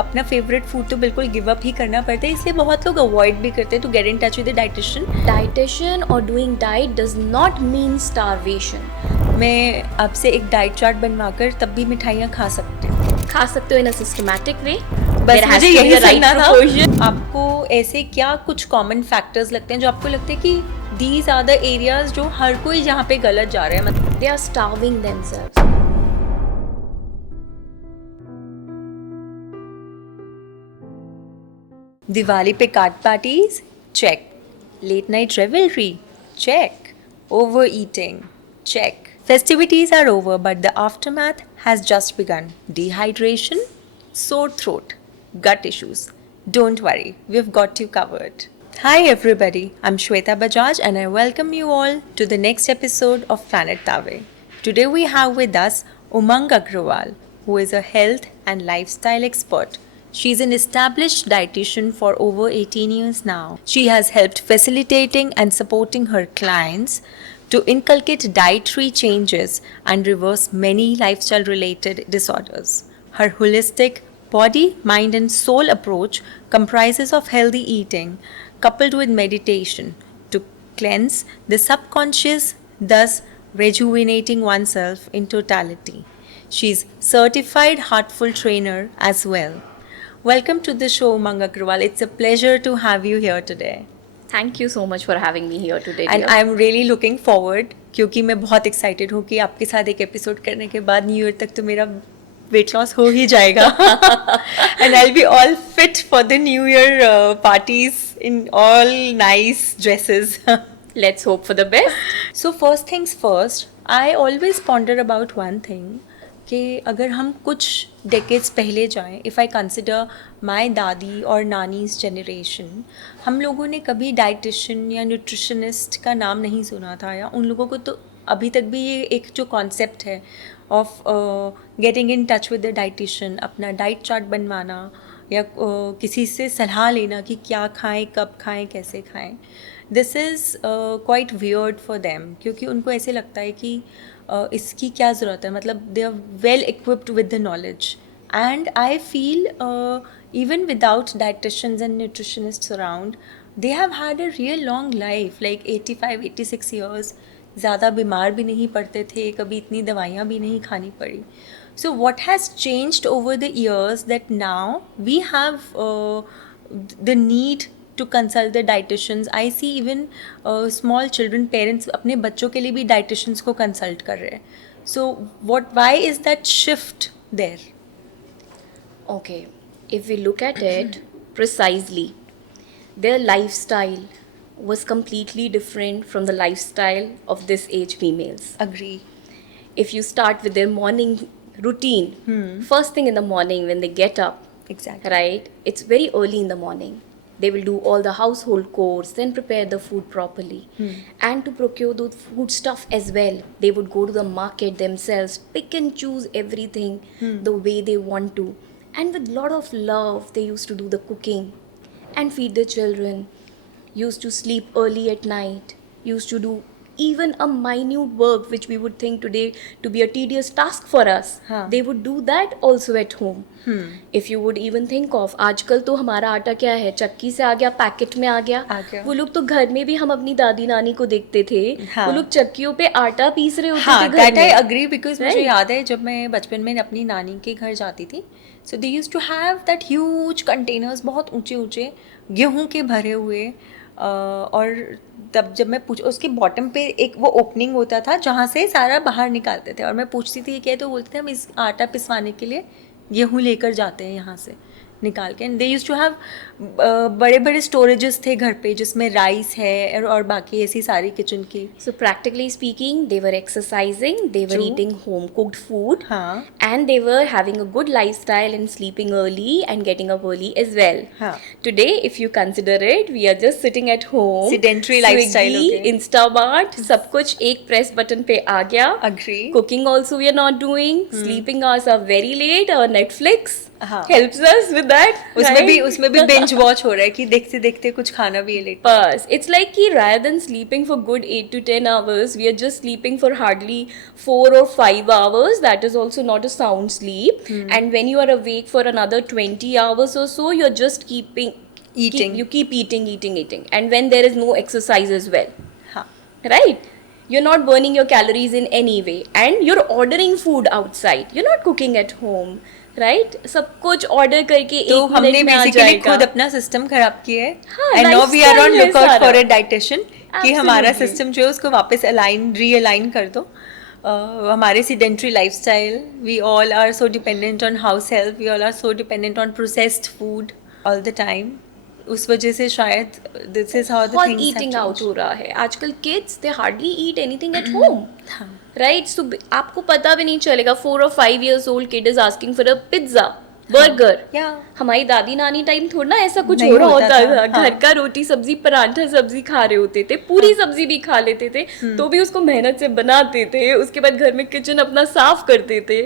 अपना favourite food तो बिल्कुल गिव अप ही करना पड़ता है, इसलिए बहुत लोग अवॉइड भी करते हैं to get in touch with the dietitian. Dietitian or doing diet does not mean starvation. मैं आपसे एक डाइट चार्ट बनवाकर तब भी मिठाइयाँ खा सकती हूँ. खा सकते हो in a systematic way. बस There has मुझे to be यही the right सुनना था. proportion. आपको ऐसे क्या कुछ कॉमन फैक्टर्स लगते हैं जो आपको लगते हैं कि दीज आर द एरियाज जो हर कोई जहाँ पे गलत जा रहा है? मतलब They are starving themselves. Diwali पे card parties, check. Late night revelry, check. Over eating, check. Festivities are over, but the aftermath has just begun. Dehydration, sore throat, gut issues. Don't worry, we've got you covered. Hi everybody, I'm Shweta Bajaj and I welcome you all to the next episode of Planetaave. Today we have with us Umang Agarwal, who is a health and lifestyle expert. She's an established dietitian for over 18 years now. She has helped facilitating and supporting her clients to inculcate dietary changes and reverse many lifestyle related disorders. Her holistic body, mind and soul approach comprises of healthy eating coupled with meditation to cleanse the subconscious, thus rejuvenating oneself in totality. She's certified heartful trainer as well. Welcome to the show, Umang Agarwal. It's a pleasure to have you here today. Thank you so much for having me here today. And dear. I'm really looking forward क्योंकि मैं बहुत excited हूँ कि आपके साथ एक episode करने के बाद न्यू ईयर तक तो मेरा वेट लॉस हो ही जाएगा. And I will be all fit for the new year parties in all nice dresses. Let's hope for the best. So first things first, I always ponder about one thing कि अगर हम कुछ decades पहले जाएं, if I consider my दादी और nannies generation, हम लोगों ने कभी डाइटिशियन या न्यूट्रिशनिस्ट का नाम नहीं सुना था, या उन लोगों को तो अभी तक भी ये एक जो कॉन्सेप्ट है of getting in touch with the dietitian, अपना डाइट चार्ट बनवाना या किसी से सलाह लेना कि क्या खाएं, कब खाएं, कैसे खाएं, this is quite weird for them, क्योंकि उनको ऐसे लगता है कि इसकी क्या ज़रूरत है. मतलब they are well equipped with the knowledge. And I feel even without dietitians and nutritionists around, they have had a real long life, like 85-86 years. ज़्यादा बीमार भी नहीं पड़ते थे, कभी इतनी दवाइयाँ भी नहीं खानी पड़ी. So what has changed over the years that now we have the need to consult the dietitians. I see even small children, parents अपने बच्चों के लिए भी dietitians को consult कर रहे हैं. So why is that shift there? Okay, if we look at it precisely, their lifestyle was completely different from the lifestyle of this age females. Agree. If you start with their morning routine, first thing in the morning when they get up, Exactly. right, it's very early in the morning. They will do all the household chores, then prepare the food properly. And to procure the food stuff as well, they would go to the market themselves, pick and choose everything the way they want to. And with lot of love, they used to do the cooking and feed their children, used to sleep early at night, used to do even a minute work which we would think today to be a tedious task for us. They would do that also at home. If you would even think of, आजकल तो हमारा आटा क्या है, चक्की से आ गया, packet में आ गया. वो लोग तो घर में भी हम अपनी दादी नानी को देखते थे, वो लोग चक्कियों पे आटा पीस रहे होते थे घर में. That I agree, because मुझे याद है जब मैं बचपन में अपनी नानी के घर जाती थी, so they used to have that huge containers, बहुत ऊंचे ऊंचे गेहूं के भरे हुए. और तब जब मैं उसके बॉटम पे एक वो ओपनिंग होता था जहाँ से सारा बाहर निकालते थे, और मैं पूछती थी क्या है, तो बोलते थे हम इस आटा पिसवाने के लिए गेहूँ लेकर जाते हैं यहाँ से निकाल के. And they used to have बड़े बड़े स्टोरेजेस थे घर पे जिसमें राइस है और बाकी ऐसी सारी किचन की. So practically speaking, they were exercising, they were eating home cooked food, and they were having a good lifestyle and sleeping early and getting up early as well. Today, if you consider it, we are just sitting at home, sedentary lifestyle, Swiggy, Instamart, सब कुछ एक press button पे आ गया. Agree. Cooking also we are not doing. Sleeping hours are very late. Our Netflix helps us with that, उसमें भी binge watch हो रहा है कि देखते देखते कुछ खाना भी है लेट. Bus. It's like कि rather than sleeping for good 8 to 10 hours, we are just sleeping for hardly 4 or 5 hours. That is also not a sound sleep. And when you are awake for another 20 hours or so, you're just Eating. you keep eating. And when there is no exercise as well, हाँ. right? You're not burning your calories in any way. And you're ordering food outside. You're not cooking at home. Right सब कुछ order करके तो एक हमने minute में आ basically जाएगा. खुद अपना सिस्टम खराब किया है. हाँ, and now we are on lifestyle है लुक आउट सारा. फॉर अ डाइटिशियन कि हमारा Absolutely. सिस्टम जो है उसको वापस रीअलाइन कर दो. हमारे sedentary lifestyle, we all are so dependent on house help, we all are so dependent on processed food all the time. उस वजह से शायद दिस इज हाउ द बहुत थिंग्स ईटिंग आउट हो रहा है आजकल. Kids they hardly eat anything at home, right? So आपको पता भी नहीं चलेगा 4 or 5 years old kid is asking for a pizza, burger. हमारी दादी नानी टाइम थोड़ा ना ऐसा कुछ नहीं हो रहा होता होता था. था. घर का रोटी सब्जी पराठा सब्जी खा रहे होते थे, पूरी सब्जी भी खा लेते थे, तो भी उसको मेहनत से बनाते थे. उसके बाद घर में किचन अपना साफ करते थे,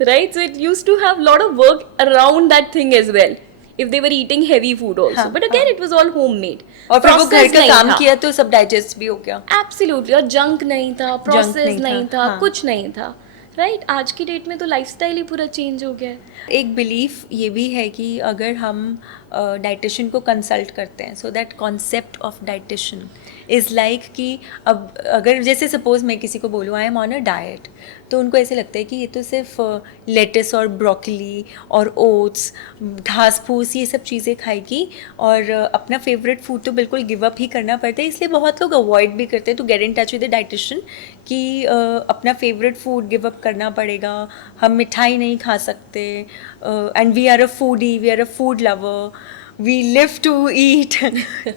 right? So it used to have lot of work around that thing as well if they were eating heavy food also. But again, it was all homemade. और फिर वो घर का काम किया तो सब डाइजेस्ट भी हो गया. Absolutely. और जंक नहीं था, प्रोसेस नहीं था, हाँ. कुछ नहीं था, राइट? आज की डेट में तो लाइफस्टाइल ही पूरा चेंज हो गया है. एक बिलीफ ये भी है कि अगर हम डाइटिशियन को कंसल्ट करते हैं, so that concept of dietitian is like कि अब अगर जैसे सपोज मैं किसी को बोलूँ I am on a diet, तो उनको ऐसे लगता है कि ये तो सिर्फ लेटिस और ब्रोकली और ओट्स घास फूस ये सब चीज़ें खाएगी और अपना फेवरेट फूड तो बिल्कुल गिव अप ही करना पड़ता है. इसलिए बहुत लोग अवॉइड भी करते हैं to get in touch with the dietitian कि अपना फेवरेट फूड गिव अप करना पड़ेगा, हम मिठाई नहीं खा सकते, and we are a foodie, we are a food lover, we live to eat.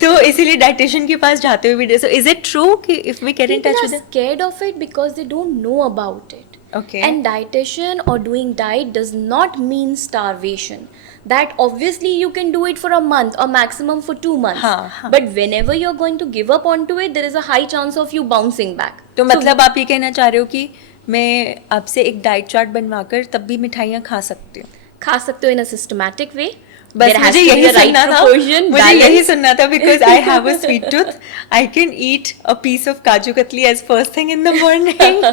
तो इसीलिए डाइटिशियन के पास जाते हुए भी. सो इज इट ट्रू कि if we get in touch with scared of it because they don't know about it. Okay. And dietitian or doing diet does not mean starvation. That obviously you can do it for a month or maximum for 2 months. हाँ. But whenever you're going to give up onto it, there is a high chance of you bouncing back. तो मतलब आप ये कहना चाह रहे हो कि मैं आपसे एक डाइट चार्ट बनवाकर तब भी मिठाइयाँ खा सकती हूँ? खा सकते हो in a systematic way. बस There has मुझे to be यही a right सुनना था. proportion, मुझे balance. यही सुनना था because I have a sweet tooth. I can eat a piece of kaju katli as first thing in the morning.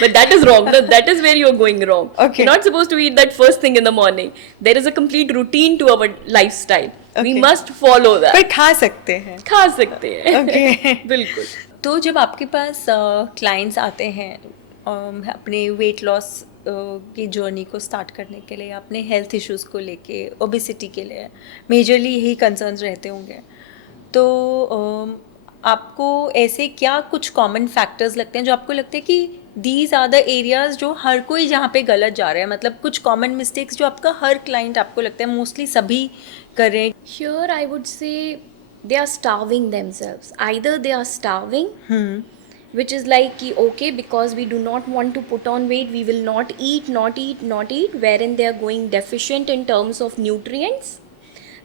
But that is wrong. That is where you're going wrong. Okay. You're not supposed to eat that first thing in the morning. There is a complete routine to our lifestyle. We Okay. must follow that. पर खा सकते हैं. खा सकते हैं. Okay. बिल्कुल. तो जब आपके पास क्लाइंट्स आते हैं अपने वेट लॉस की जर्नी को स्टार्ट करने के लिए, अपने हेल्थ इश्यूज़ को लेके, ओबेसिटी के लिए, मेजरली यही कंसर्न्स रहते होंगे, तो आपको ऐसे क्या कुछ कॉमन फैक्टर्स लगते हैं जो आपको लगते हैं कि दीज आर द एरियाज जो हर कोई जहाँ पे गलत जा रहा है, मतलब कुछ कॉमन मिस्टेक्स जो आपका हर क्लाइंट आपको लगता है मोस्टली सभी कर रहे हैं? Here I would say they are starving themselves. Either they are starving, which is like ki, okay, because we do not want to put on weight, we will not eat, wherein they are going deficient in terms of nutrients.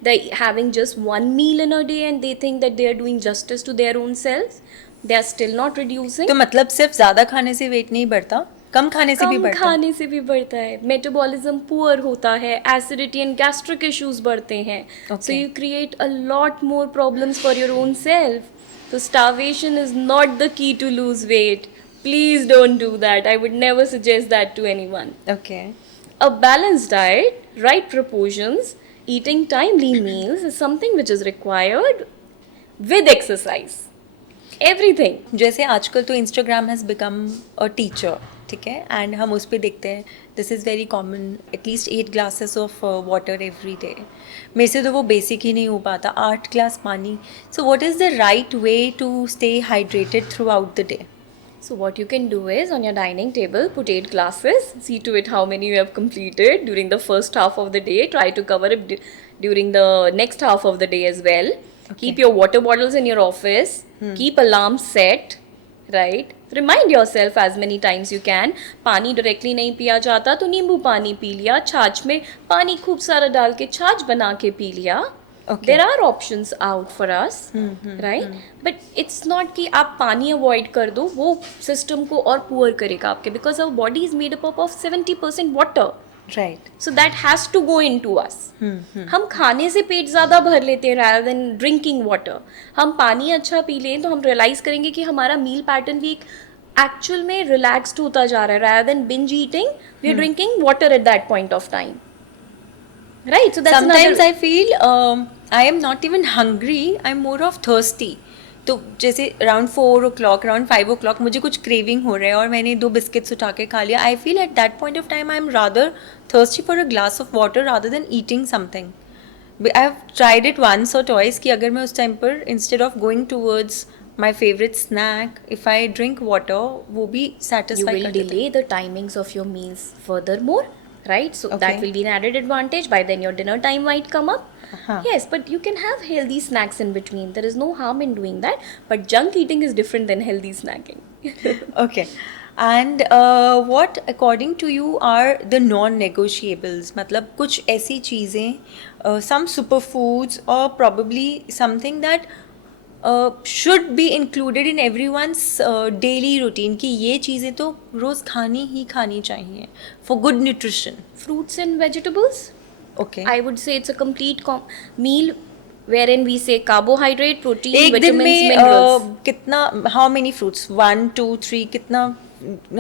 They're having just one meal in a day and they think that they are doing justice to their own selves. They are still not reducing. तो मतलब सिर्फ ज़्यादा खाने से wait नहीं बढ़ता, कम खाने से भी कम बढ़ता है? खाने से भी बढ़ता है. मेटाबॉलिज्म पुअर होता है, एसिडिटी एंड गैस्ट्रिक इश्यूज बढ़ते हैं. So you create a lot more problems for your own self. So starvation is not the key to lose weight. Please don't do that. I would never suggest that to anyone. Okay. A balanced diet, right proportions, eating timely meals is something which is required with exercise. Everything. जैसे आजकल तो Instagram has become a teacher, ठीक है, and हम उस पर देखते हैं this is very common, at least 8 glasses of water every day. मेरे से तो वो बेसिक ही नहीं हो पाता, 8 ग्लास पानी. So what is the right way to stay hydrated throughout the day? So what you can do is on your dining table, put 8 glasses. See to it how many you have completed during the first half of the day. Try to cover it during the next half of the day as well. Okay. Keep your water bottles in your office. Keep alarms set. Right? Remind yourself as many times you can. पानी directly नहीं पिया जाता तो नींबू पानी P लिया. छाछ में पानी खूब सारा डाल के छाछ बना के पी लिया. Okay. There are options out for us, right? But it's not कि आप पानी अवॉइड कर दो, वो सिस्टम को और पुअर करेगा आपके, because our body is made up of 70% water. Right. So that has to go into us. हम खाने से पेट ज़्यादा भर लेते हैं rather than drinking water. हम पानी अच्छा पी लें तो हम realize करेंगे कि हमारा meal pattern भी एक actual में relaxed होता जा रहा है. Rather than binge eating, we are drinking water at that point of time. Right? So that's Sometimes another. I feel I am not even hungry, I'm more of thirsty. तो जैसे around 4 o'clock, around 5 o'clock मुझे कुछ craving हो रहा है और मैंने 2 biscuits उठा के खा लिया. I feel at that point of time I am rather thirsty for a glass of water rather than eating something. I have tried it once or twice कि अगर मैं उस टाइम पर instead of going towards my favorite snack, if I drink water, वो भी You satisfy will कर देता है. delay the timings of your meals furthermore, right? So that Okay. will be an added advantage. By then your dinner time might come up. Uh-huh. Yes, but you can have healthy snacks in between. There is no harm in doing that. But junk eating is different than healthy snacking. Okay. And what according to you are the non-negotiables? मतलब कुछ ऐसी चीज़ें, some superfoods or probably something that should be included in everyone's daily routine कि ये चीज़ें तो रोज़ खानी ही खानी चाहिए for good nutrition. Fruits and vegetables. Okay. I would say it's a complete meal wherein we say carbohydrate, protein, एक दिन vitamins, में minerals. कितना, how many fruits? 1, 2, 3, कितना,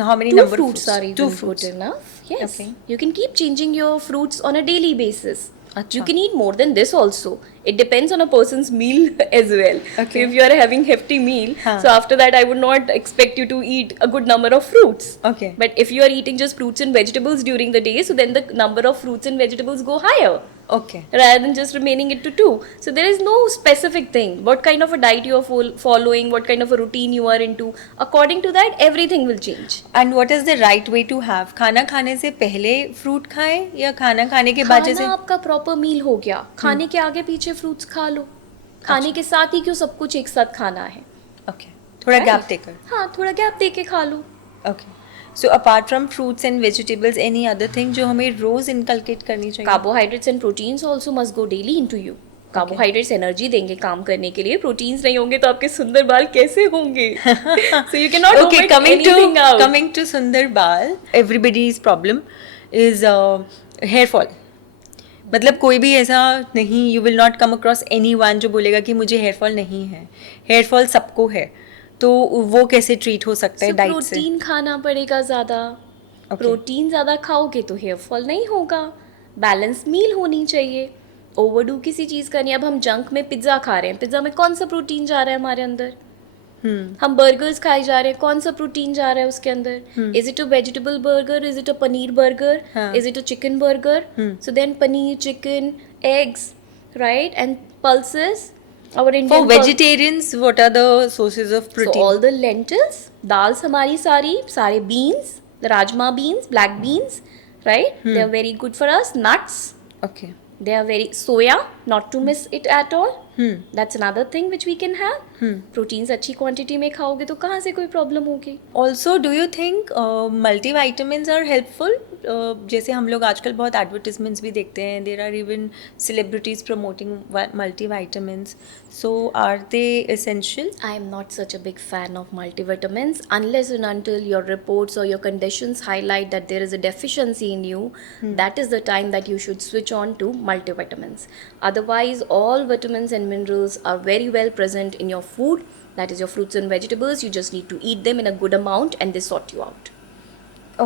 how many 2 number of fruits are even 2 good fruits. enough. Yes. Okay. You can keep changing your fruits on a daily basis. Acha. You can eat more than this also. It depends on a person's meal as well. Okay. So if you are having hefty meal, Huh. so after that I would not expect you to eat a good number of fruits. Okay. But if you are eating just fruits and vegetables during the day, so then the number of fruits and vegetables go higher. Okay. Rather than just remaining it to 2. So there is no specific thing. What kind of a diet you are following, what kind of a routine you are into, according to that everything will change. And what is the right way to have? खाना खाने से पहले fruit खाएं या खाना खाने के बाद खाना जैसे? आपका प्रॉपर मील हो गया, खाने के आगे पीछे फ्रूट्स खा लो. खाने के साथ ही क्यों सब कुछ एक साथ खाना है? Okay. थोड़ा Right? गैप देकर. हाँ, थोड़ा गैप दे के खा लो. Okay. So apart from fruits and vegetables, any other thing जो हमें रोज inculcate करनी चाहिए? Carbohydrates and proteins also must go daily into you. Carbohydrates energy देंगे काम करने के लिए. प्रोटीन्स नहीं होंगे तो आपके सुंदर बाल कैसे होंगे? So you cannot Okay, omit anything out. coming to Sundar Bal, everybody's problem is hair fall. मतलब कोई भी ऐसा नहीं, you will not come across anyone जो बोलेगा कि मुझे हेयर फॉल नहीं है. हेयर फॉल सबको है, तो वो कैसे ट्रीट हो सकता है डाइट से? प्रोटीन खाना पड़ेगा ज़्यादा. प्रोटीन ज़्यादा खाओगे तो हेयर फॉल नहीं होगा. बैलेंस मील होनी चाहिए. ओवरडू किसी चीज़ का नहीं. अब हम जंक में पिज्ज़ा खा रहे हैं, पिज्ज़ा में कौन सा प्रोटीन जा रहा है हमारे अंदर? हम बर्गर्स खाए जा रहे हैं, कौन सा प्रोटीन जा रहा है उसके अंदर? Is it a vegetable burger, is it a paneer burger, is it a chicken burger? So then paneer, chicken, eggs, right, and pulses. Our Indian For vegetarians, what are the sources of protein? So all the lentils, dals हमारी सारे beans, the rajma beans, black beans, right? They are very good for us. Nuts, Okay. they are very soya, not to miss it at all. That's another thing which we can have. Proteins अच्छी quantity में खाओगे तो कहाँ से कोई problem होगी? Also, do you think multivitamins are helpful? जैसे हम लोग आजकल बहुत advertisements भी देखते हैं. There are even celebrities promoting multivitamins. So, are they essential? I am not such a big fan of multivitamins unless and until your reports or your conditions highlight that there is a deficiency in you. That is the time that you should switch on to multivitamins. Otherwise, all vitamins and minerals are very well present in your food. That is your fruits and vegetables. You just need to eat them in a good amount and they sort you out.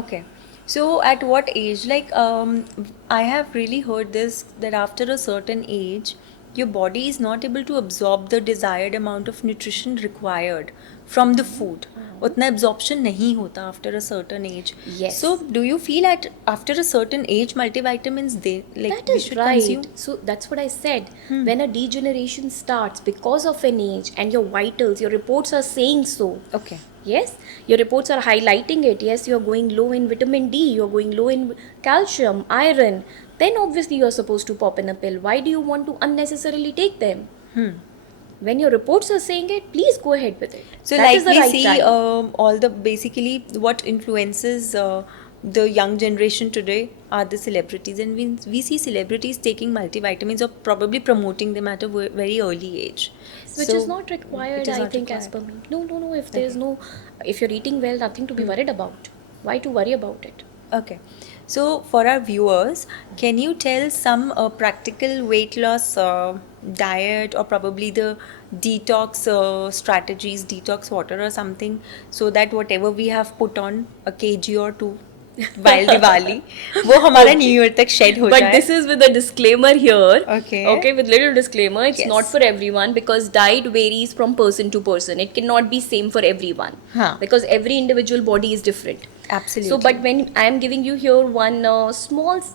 Okay. So, at what age? Like, I have really heard this that after a certain age, your body is not able to absorb the desired amount of nutrition required from the food. उतना absorption नहीं होता after a certain age. Yes. So, do you feel at after a certain age multivitamins That we is should right. consume? So that's what I said. When a degeneration starts because of an age and your vitals, your reports are saying so. Okay. Yes, your reports are highlighting it. Yes, you are going low in vitamin D, you are going low in calcium, iron. Then obviously you are supposed to pop in a pill. Why do you want to unnecessarily take them? When your reports are saying it, please go ahead with it. So, That like is the we right see, time. all the basically what influences the young generation today are the celebrities, and we see celebrities taking multivitamins or probably promoting them at a very early age, Which So, is not required, it is I not think, as required. per me. No. If there is no, if you're eating well, nothing to be worried about. Why to worry about it? Okay. So, for our viewers, can you tell some practical weight loss diet or probably the detox strategies, detox water or something, so that whatever we have put on a kg or two while Diwali, वो हमारा new Okay. Year तक shade हो But जाए. this is with a disclaimer here. Okay. Okay, with little disclaimer, it's not Yes. for everyone because diet varies from person to person. It cannot be same for everyone Huh. because every individual body is different. So, Absolutely. but when I am giving you here one small,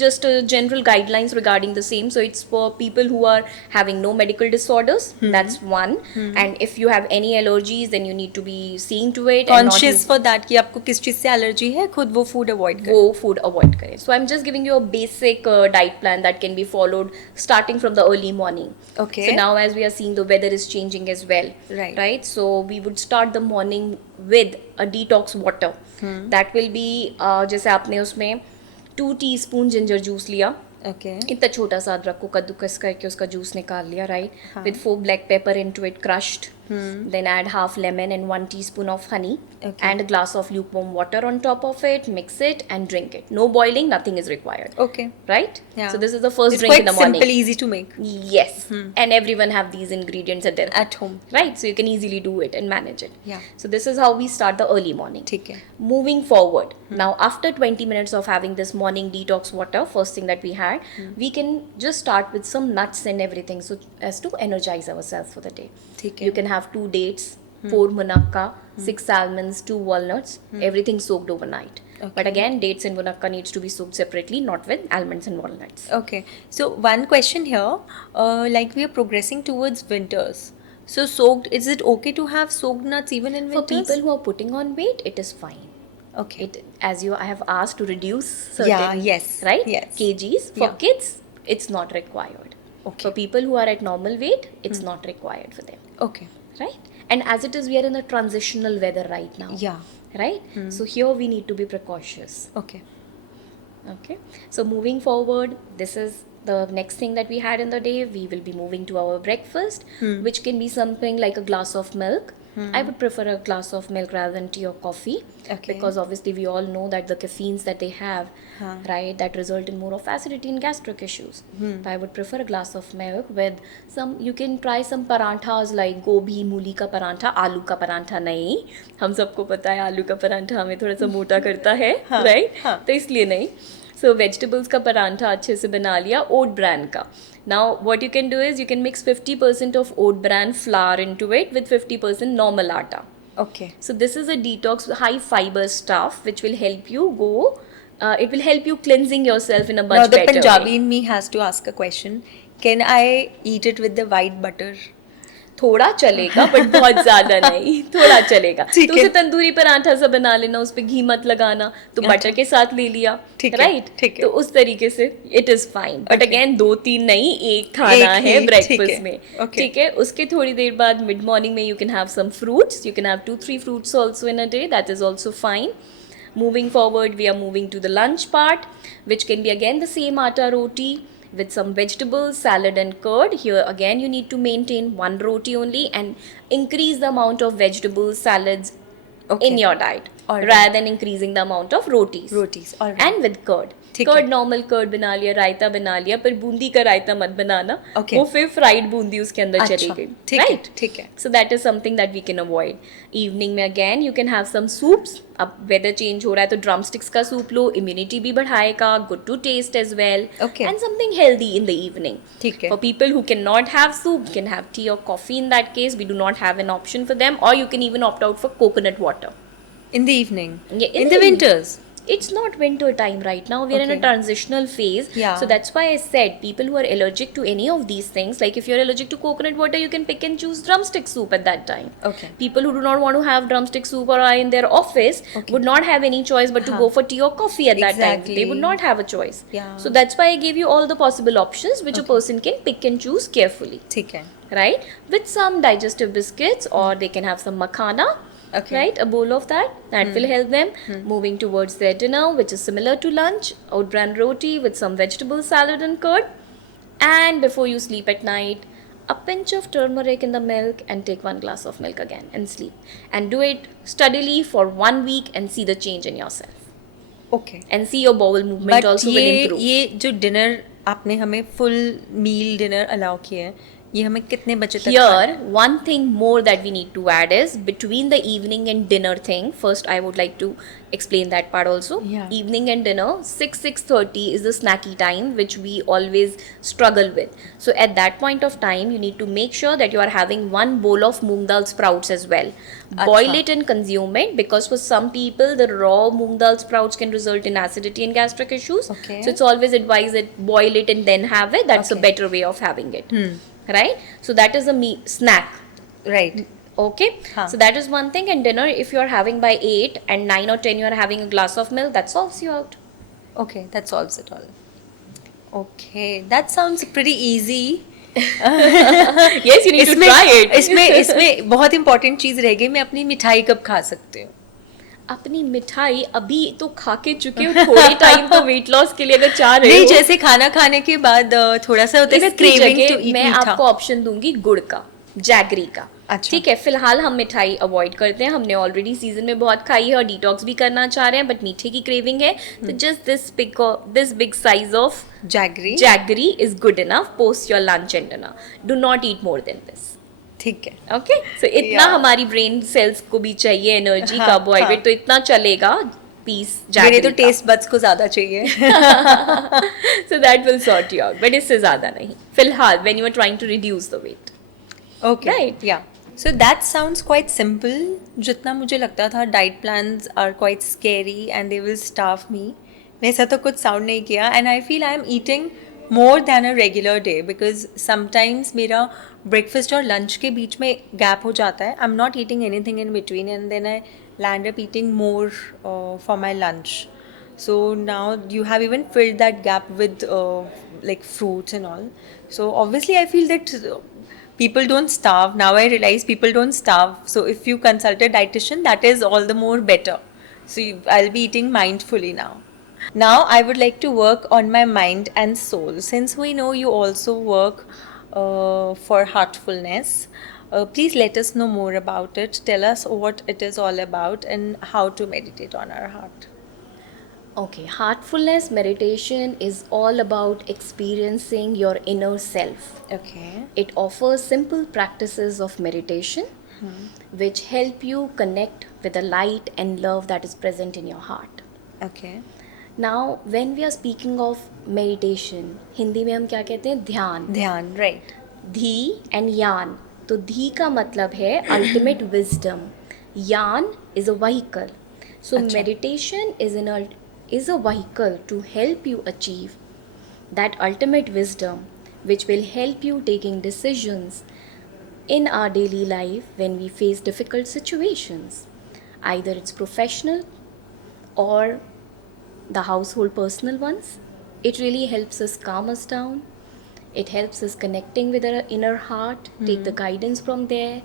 just general guidelines regarding the same. So it's for people who are having no medical disorders. That's one. And if you have any allergies, then you need to be seeing to it and not conscious for that कि आपको किस चीज़ से allergy है, खुद वो food avoid करें. वो food avoid करें. So I'm just giving you a basic diet plan that can be followed starting from the early morning. Okay. So now as we are seeing the weather is changing as well. Right. Right. So we would start the morning with a detox water. That will be जैसे आपने उसमें 2 teaspoon ginger juice लिया. Okay. इतना छोटा सा अदरक को कद्दूकस करके उसका जूस निकाल लिया. Right. With 4 black pepper into it crushed. Then add half lemon and 1 teaspoon of honey. Okay. And a glass of lukewarm water on top of it. Mix it and drink it. No boiling, nothing is required. Okay. Right? Yeah. So this is the first It's drink quite in the morning. simple, easy to make Yes. And everyone have these ingredients at their at home. Right, so you can easily do it and manage it. Yeah. So this is how we start the early morning. ठीक है. Moving forward, now after 20 minutes of having this morning detox water, first thing that we had, we can just start with some nuts and everything, so as to energize ourselves for the day. ठीक है. You can have 2 dates, 4 munakka, 6 almonds, 2 walnuts, everything soaked overnight. Okay. But again, dates and munakka needs to be soaked separately, not with almonds and walnuts. Okay. So one question here, like we are progressing towards winters. So soaked, is it okay to have soaked nuts even in For winters? people who are putting on weight, it is fine. Okay. It, as you I have asked to reduce certain Yeah, yes, right yes. kgs. For Yeah. kids, it's not required. Okay. For people who are at normal weight, it's not required for them. Okay. Right? And as it is, we are in a transitional weather right now. Yeah. Right? So here we need to be precautious. Okay. Okay. So moving forward, this is the next thing that we had in the day. We will be moving to our breakfast, which can be something like a glass of milk. I would prefer a glass of milk rather than tea or coffee. Okay. Because obviously we all know that the caffeines that they have, right, that result in more of acidity and gastric issues. So I would prefer a glass of milk with some, you can try some paranthas like gobi, मूली का परांठा, आलू का परांठा नहीं. हम सबको पता है आलू का परांठा हमें थोड़ा सा मोटा करता है, right? तो इसलिए नहीं. So vegetables का परांठा अच्छे से बना लिया oat bran का. Now what you can do is you can mix 50% of oat bran flour into it with 50% normal atta. Okay. So this is a detox high fiber stuff which will help you go. It will help you cleansing yourself in a much Now the better Punjabi way. in me has to ask a question. Can I eat it with the white butter? थोड़ा चलेगा but बहुत ज्यादा नहीं. थोड़ा चलेगा. ठीक तो है. उसे तंदूरी पराठा सा बना लेना, उस पे घी मत लगाना, तो बटर के साथ ले लिया. ठीक है, राइट. ठीक है. तो उस तरीके से it is fine. But Okay. Again 2-3 नहीं, एक खाना एक है ही, ठीक है. ब्रेकफास्ट में. Okay. ठीक है. उसके थोड़ी देर बाद मिड मॉर्निंग में you can have some fruits. You can have 2-3 fruits also in a day. That is also fine. Moving forward, we are moving to the lunch part, which can be again the same atta roti with some vegetables, salad and curd. Here again you need to maintain 1 roti only and increase the amount of vegetables, salads Okay. in your diet Alright. rather than increasing the amount of rotis. Rotis. All right. And with curd. ठीक curd है. Normal curd बना लिया, रायता बना लिया, पर बूंदी का रायता मत बनाना. Okay. वो फिर फ्राइड बूंदी उसके अंदर अच्छा, चली गई. ठीक है, Right? ठीक है. So that is something that we can avoid. Evening में again you can have some soups. अब weather change हो रहा है तो drumsticks का सूप लो, immunity भी बढ़ाएगा, good to taste as well. Okay. And something healthy in the evening. ठीक है. For people who cannot have soup, can have tea or coffee. In that case, we do not have an option for them, or you can even opt out for coconut water. In the evening? Yeah, in the evening. winters? It's not winter time right now. We are in a Okay. transitional phase. Yeah. So that's why I said people who are allergic to any of these things, like if you're allergic to coconut water, you can pick and choose drumstick soup at that time. Okay. People who do not want to have drumstick soup or are in their office Okay. would not have any choice but to go for tea or coffee at that time. They Exactly. would not have a choice. Yeah. So that's why I gave you all the possible options which a person can pick and choose carefully. ठीक है. Right? With some digestive biscuits, or they can have some makhana. Okay. Right, a bowl of that will help them. Moving towards their dinner, which is similar to lunch, oat bran roti with some vegetable salad and curd. And before you sleep at night, a pinch of turmeric in the milk and take 1 glass of milk again and sleep. And do it steadily for 1 week and see the change in yourself. Okay, and see your bowel movement but also will improve. ये जो dinner आपने हमें full meal dinner allow किया है, ये हमें कितने बजे तक खाना Here, one thing more that we need to add is between the evening and dinner thing. First, I would like to explain that part also. Yeah. Evening and dinner, 6:30 is the snacky time which we always struggle with. So at that point of time, you need to make sure that you are having one bowl of moong dal sprouts as well. Boil Acha. it and consume it, because for some people the raw moong dal sprouts can result in acidity and gastric issues. Okay. So it's always advised that boil it and then have it. That's a Okay. better way of having it. Right? So that is a snack. Right. Okay? Huh. So that is one thing. And dinner, if you are having by 8 and 9 or 10 you are having a glass of milk, that solves you out. Okay, that solves it all. Okay, that sounds pretty easy. Yes, you need to try it. इसमें बहुत important चीज रह गई, मैं अपनी मिठाई कब खा सकती हूँ? अपनी मिठाई अभी तो खा के चुके हो, थोड़ी टाइम तो वेट लॉस के लिए अगर चाह रहे नहीं, हो, जैसे खाना खाने के बाद थोड़ा सा होता है ना इसकी क्रेविंग जगह टू ईट मैं मीठा. आपको ऑप्शन दूंगी गुड़ का, जैगरी का. अच्छा. ठीक है, फिलहाल हम मिठाई अवॉइड करते हैं. हमने ऑलरेडी सीजन में बहुत खाई है और डिटॉक्स भी करना चाह रहे हैं, बट मीठे की क्रेविंग है, तो just this big size of jaggery. Jaggery is good enough post your lunch and dinner. Do not eat more than this. ठीक है. ओके, सो इतना Yeah. हमारी ब्रेन सेल्स को भी चाहिए एनर्जी, हाँ, कार्बोहाइड्रेट, हाँ. तो इतना चलेगा पीस मेरे जैगरी तो का. टेस्ट बड्स को ज्यादा चाहिए. So that will sort you out, but इससे ज़्यादा नहीं फिलहाल when you are trying to reduce the weight. Okay. Right. Yeah. So that sounds quite simple. जितना मुझे लगता था diet plans are quite scary and they will starve me. वैसा तो कुछ sound नहीं किया, and I feel I am eating more than a regular day because sometimes मेरा breakfast और lunch के बीच में gap हो जाता है. I'm not eating anything in between and then I land up eating more for my lunch. So now you have even filled that gap with like fruits and all. So obviously I feel that people don't starve. Now I realize people don't starve. So if you consult a dietitian, that is all the more better. So I'll be eating mindfully now. Now I would like to work on my mind and soul. Since we know you also work for Heartfulness, please let us know more about it. Tell us what it is all about and how to meditate on our heart. Okay, heartfulness meditation is all about experiencing your inner self. Okay. It offers simple practices of meditation which help you connect with the light and love that is present in your heart. Okay. Now, when we are speaking of meditation, Hindi में हम क्या कहते हैं? ध्यान. ध्यान, right. धी and यान. तो धी का मतलब है अल्टीमेट विजडम, यान is a vehicle. So meditation is a vehicle to help you achieve that ultimate wisdom which will help you taking decisions in our daily life when we face difficult situations. Either it's professional or the household personal ones. It really helps us calm us down. It helps us connecting with our inner heart, take the guidance from there,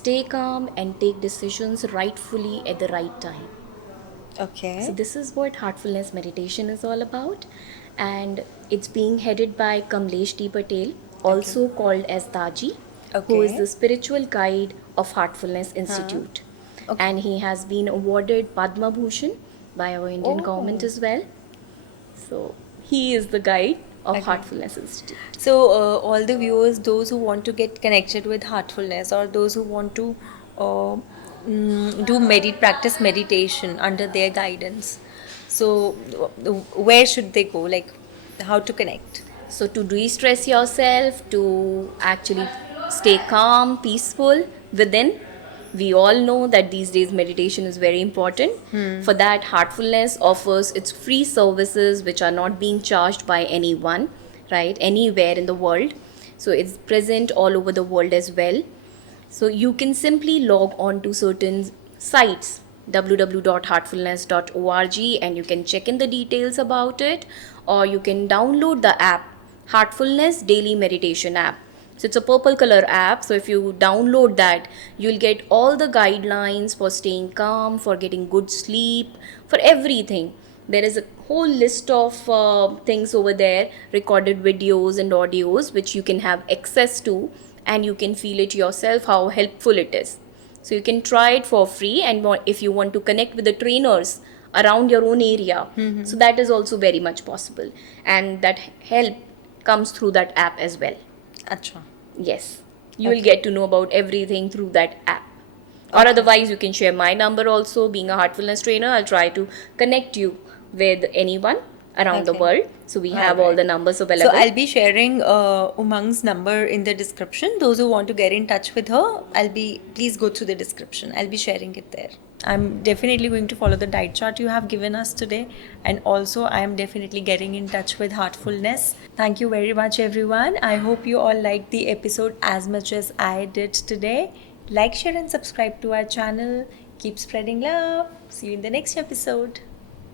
stay calm and take decisions rightfully at the right time. Okay. So this is what heartfulness meditation is all about, and it's being headed by Kamlesh D. Patel, also called as Taji, who is Okay. the spiritual guide of Heartfulness Institute. Okay. And he has been awarded Padma Bhushan by our Indian Oh. government as well. So he is the guide of Okay. Heartfulness Institute. So, all the viewers, those who want to get connected with Heartfulness or those who want to practice meditation under their guidance, so where should they go? Like, how to connect? So to de-stress yourself, to actually stay calm, peaceful within, we all know that these days meditation is very important. For that, Heartfulness offers its free services which are not being charged by anyone, right, anywhere in the world. So it's present all over the world as well. So you can simply log on to certain sites, www.heartfulness.org, and you can check in the details about it, or you can download the app, Heartfulness Daily Meditation app. So it's a purple color app. So if you download that, you'll get all the guidelines for staying calm, for getting good sleep, for everything. There is a whole list of things over there, recorded videos and audios which you can have access to, and you can feel it yourself how helpful it is. So you can try it for free, and if you want to connect with the trainers around your own area. So that is also very much possible, and that help comes through that app as well. Acha. Yes, you will Okay. get to know about everything through that app. Or Okay. otherwise, you can share my number also. Being a Heartfulness trainer, I'll try to connect you with anyone around the Okay. world. So we All have all right. the numbers So available. I'll be sharing Umang's number in the description. Those who want to get in touch with her, please go through the description. I'll be sharing it there. I'm definitely going to follow the diet chart you have given us today, and also I am definitely getting in touch with Heartfulness. Thank you very much, everyone. I hope you all liked the episode as much as I did today. Like, share, and subscribe to our channel. Keep spreading love. See you in the next episode.